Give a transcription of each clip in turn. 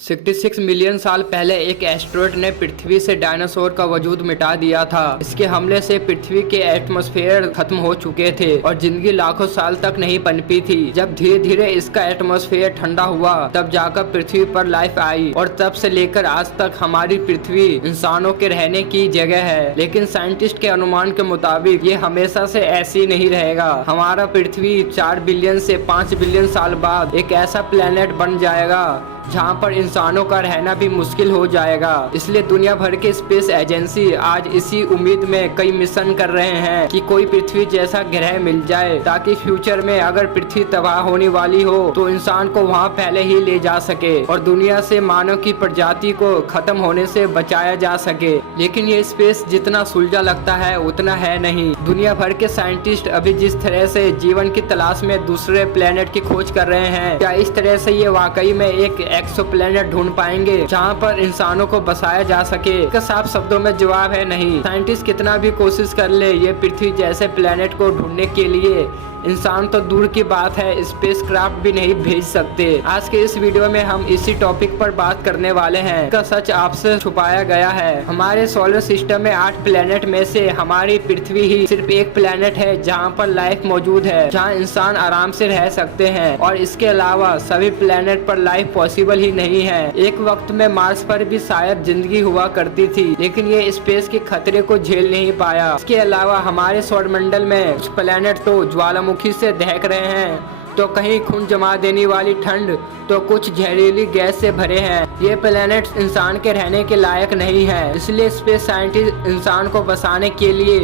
66 million साल पहले एक एस्टेरॉयड ने पृथ्वी से डायनासोर का वजूद मिटा दिया था। इसके हमले से पृथ्वी के एटमॉस्फेयर खत्म हो चुके थे और जिंदगी लाखों साल तक नहीं पनपी थी। जब धीरे धीरे इसका एटमॉस्फेयर ठंडा हुआ तब जाकर पृथ्वी पर लाइफ आई और तब से लेकर आज तक हमारी पृथ्वी इंसानों के रहने की जगह है। लेकिन साइंटिस्ट के अनुमान के मुताबिक ये हमेशा से ऐसी नहीं रहेगा। हमारा पृथ्वी 4 बिलियन से 5 बिलियन साल बाद एक ऐसा प्लेनेट बन जाएगा जहां पर इंसानों का रहना भी मुश्किल हो जाएगा। इसलिए दुनिया भर के स्पेस एजेंसी आज इसी उम्मीद में कई मिशन कर रहे हैं कि कोई पृथ्वी जैसा ग्रह मिल जाए ताकि फ्यूचर में अगर पृथ्वी तबाह होने वाली हो तो इंसान को वहां पहले ही ले जा सके और दुनिया से मानव की प्रजाति को खत्म होने से बचाया जा सके। लेकिन ये स्पेस जितना सुलझा लगता है उतना है नहीं। दुनिया भर के साइंटिस्ट अभी जिस तरह से जीवन की तलाश में दूसरे प्लेनेट की खोज कर रहे हैं, क्या इस तरह से ये वाकई में एक एक्सोप्लैनेट ढूंढ पाएंगे जहां पर इंसानों को बसाया जा सके? इसका साफ शब्दों में जवाब है नहीं। साइंटिस्ट कितना भी कोशिश कर ले ये पृथ्वी जैसे प्लेनेट को ढूंढने के लिए इंसान तो दूर की बात है, स्पेसक्राफ्ट भी नहीं भेज सकते। आज के इस वीडियो में हम इसी टॉपिक पर बात करने वाले हैं। इसका सच आपसे छुपाया गया है। हमारे सोलर सिस्टम में 8 प्लेनेट में से हमारी पृथ्वी ही सिर्फ एक प्लेनेट है जहां पर लाइफ मौजूद है, जहां इंसान आराम से रह सकते हैं और इसके अलावा सभी प्लेनेट पर लाइफ पॉसिबल ही नहीं है। एक वक्त में मार्स पर भी शायद जिंदगी हुआ करती थी, लेकिन ये स्पेस के खतरे को झेल नहीं पाया। इसके अलावा हमारे सौरमंडल में कुछ प्लेनेट तो ज्वालामुखी से दहक रहे हैं, तो कहीं खून जमा देने वाली ठंड, तो कुछ जहरीली गैस से भरे हैं। ये प्लैनेट्स इंसान के रहने के लायक नहीं है। इसलिए स्पेस साइंटिस्ट इंसान को बसाने के लिए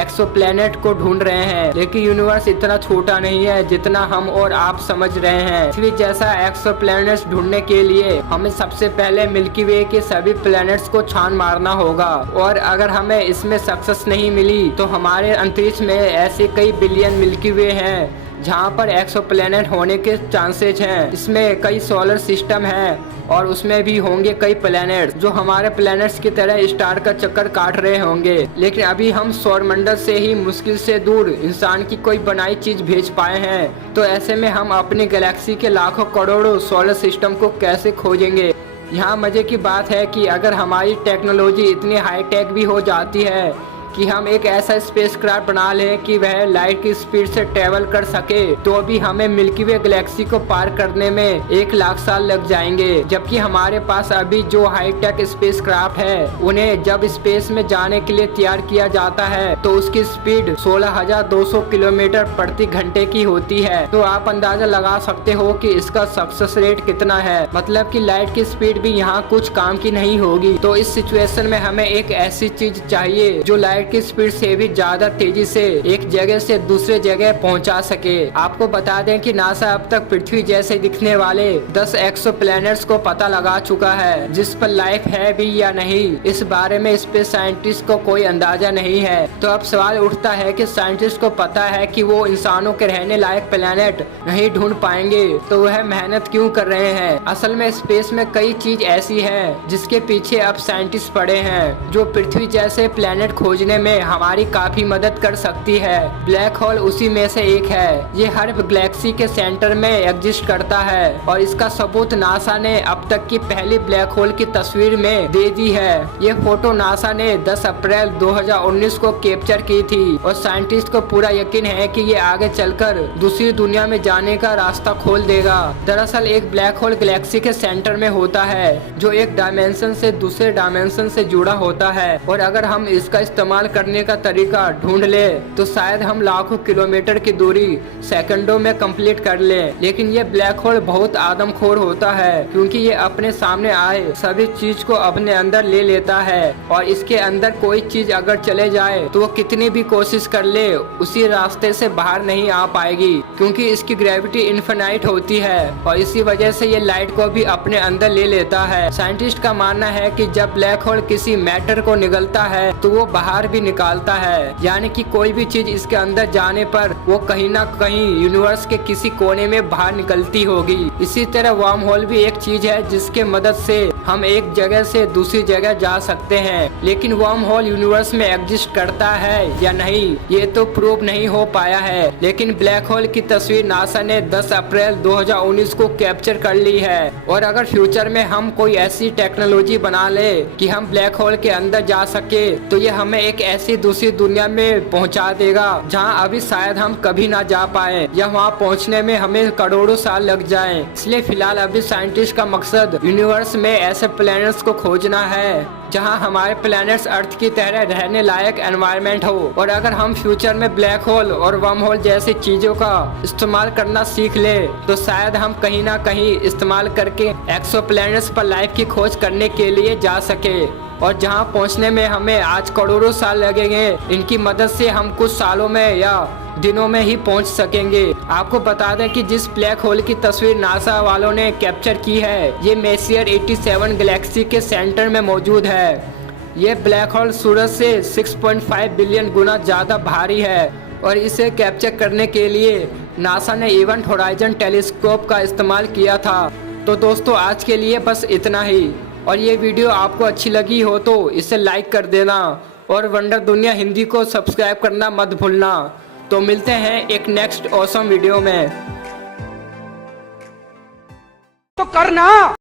एक्सोप्लैनेट को ढूंढ रहे हैं। लेकिन यूनिवर्स इतना छोटा नहीं है जितना हम और आप समझ रहे हैं। इसलिए जैसा एक्सोप्लैनेट्स ढूंढने के लिए हमें सबसे पहले मिल्की वे के सभी प्लैनेट्स को छान मारना होगा और अगर हमें इसमें सक्सेस नहीं मिली तो हमारे अंतरिक्ष में ऐसे कई बिलियन मिल्की वे हैं जहां पर एक्सोप्लैनेट होने के चांसेस हैं। इसमें कई सोलर सिस्टम हैं और उसमें भी होंगे कई प्लैनेट्स जो हमारे प्लैनेट्स की तरह स्टार का चक्कर काट रहे होंगे। लेकिन अभी हम सौरमंडल से ही मुश्किल से दूर इंसान की कोई बनाई चीज भेज पाए हैं, तो ऐसे में हम अपनी गैलेक्सी के लाखों करोड़ों सोलर सिस्टम को कैसे खोजेंगे? यहाँ मजे की बात है कि अगर हमारी टेक्नोलॉजी इतनी हाईटेक भी हो जाती है कि हम एक ऐसा स्पेसक्राफ्ट बना लें कि वह लाइट की स्पीड से ट्रेवल कर सके, तो भी हमें मिल्की वे गैलेक्सी को पार करने में 1 लाख साल लग जाएंगे। जबकि हमारे पास अभी जो हाईटेक स्पेसक्राफ्ट है उन्हें जब स्पेस में जाने के लिए तैयार किया जाता है तो उसकी स्पीड 16,200 किलोमीटर प्रति घंटे की होती है। तो आप अंदाजा लगा सकते हो कि इसका सक्सेस रेट कितना है। मतलब कि लाइट की स्पीड भी यहाँ कुछ काम की नहीं होगी। तो इस सिचुएशन में हमें एक ऐसी चीज चाहिए जो लाइट की स्पीड से भी ज्यादा तेजी से एक जगह से दूसरे जगह पहुंचा सके। आपको बता दें कि नासा अब तक पृथ्वी जैसे दिखने वाले 10 एक्सोप्लैनेट्स को पता लगा चुका है जिस पर लाइफ है भी या नहीं, इस बारे में स्पेस साइंटिस्ट को कोई अंदाजा नहीं है। तो अब सवाल उठता है कि साइंटिस्ट को पता है कि वो इंसानों के रहने लायक प्लैनेट नहीं ढूंढ पाएंगे, तो वह मेहनत क्यों कर रहे हैं? असल में स्पेस में कई चीज ऐसी है जिसके पीछे अब साइंटिस्ट पड़े हैं जो पृथ्वी जैसे प्लैनेट खोजने में हमारी काफी मदद कर सकती है। ब्लैक होल उसी में से एक है। ये हर गैलेक्सी के सेंटर में एग्जिस्ट करता है और इसका सबूत नासा ने अब तक की पहली ब्लैक होल की तस्वीर में दे दी है। ये फोटो नासा ने 10 अप्रैल 2019 को कैप्चर की थी और साइंटिस्ट को पूरा यकीन है कि ये आगे चलकर दूसरी दुनिया में जाने का रास्ता खोल देगा। दरअसल एक ब्लैक होल गैलेक्सी के सेंटर में होता है जो एक डायमेंशन से दूसरे डायमेंशन से जुड़ा होता है और अगर हम इसका इस्तेमाल करने का तरीका ढूंढ ले तो शायद हम लाखों किलोमीटर की दूरी सेकंडों में कंप्लीट कर ले। लेकिन ये ब्लैक होल बहुत आदमखोर होता है क्योंकि ये अपने सामने आए सभी चीज को अपने अंदर ले लेता है और इसके अंदर कोई चीज अगर चले जाए तो वो कितनी भी कोशिश कर ले उसी रास्ते से बाहर नहीं आ पाएगी क्योंकि इसकी ग्रेविटी इनफिनाइट होती है और इसी वजह से ये लाइट को भी अपने अंदर ले लेता है। साइंटिस्ट का मानना है कि जब ब्लैक होल किसी मैटर को निगलता है तो वो बाहर भी निकालता है, यानी कि कोई भी चीज इसके अंदर जाने पर वो कहीं ना कहीं यूनिवर्स के किसी कोने में बाहर निकलती होगी। इसी तरह वर्म होल भी एक चीज है जिसके मदद से हम एक जगह से दूसरी जगह जा सकते हैं, लेकिन वर्म होल यूनिवर्स में एग्जिस्ट करता है या नहीं ये तो प्रूव नहीं हो पाया है। लेकिन ब्लैक होल की तस्वीर नासा ने 10 अप्रैल 2019 को कैप्चर कर ली है। और अगर फ्यूचर में हम कोई ऐसी टेक्नोलॉजी बना ले कि हम ब्लैक होल के अंदर जा सके तो ये हमें एक ऐसी दूसरी दुनिया में पहुंचा देगा जहां अभी शायद हम कभी ना जा पाए या वहां पहुंचने में हमें करोड़ों साल लग जाएं। इसलिए फिलहाल अभी साइंटिस्ट का मकसद यूनिवर्स में ऐसे प्लैनेट्स को खोजना है जहां हमारे प्लैनेट्स अर्थ की तरह रहने लायक एनवायरनमेंट हो। और अगर हम फ्यूचर में ब्लैक होल और वर्म होल जैसी चीजों का इस्तेमाल करना सीख ले तो शायद हम कहीं ना कहीं इस्तेमाल करके एक्सोप्लैनेट्स पर लाइफ की खोज करने के लिए जा सके। और जहां पहुंचने में हमें आज करोड़ों साल लगेंगे, इनकी मदद से हम कुछ सालों में या दिनों में ही पहुंच सकेंगे। आपको बता दें कि जिस ब्लैक होल की तस्वीर नासा वालों ने कैप्चर की है ये मेसियर 87 गैलेक्सी के सेंटर में मौजूद है। ये ब्लैक होल सूरज से 6.5 बिलियन गुना ज़्यादा भारी है और इसे कैप्चर करने के लिए नासा ने इवेंट होराइजन टेलीस्कोप का इस्तेमाल किया था। तो दोस्तों आज के लिए बस इतना ही। और ये वीडियो आपको अच्छी लगी हो तो इसे लाइक कर देना और वंडर दुनिया हिंदी को सब्सक्राइब करना मत भूलना। तो मिलते हैं एक नेक्स्ट ऑसम वीडियो में। तो करना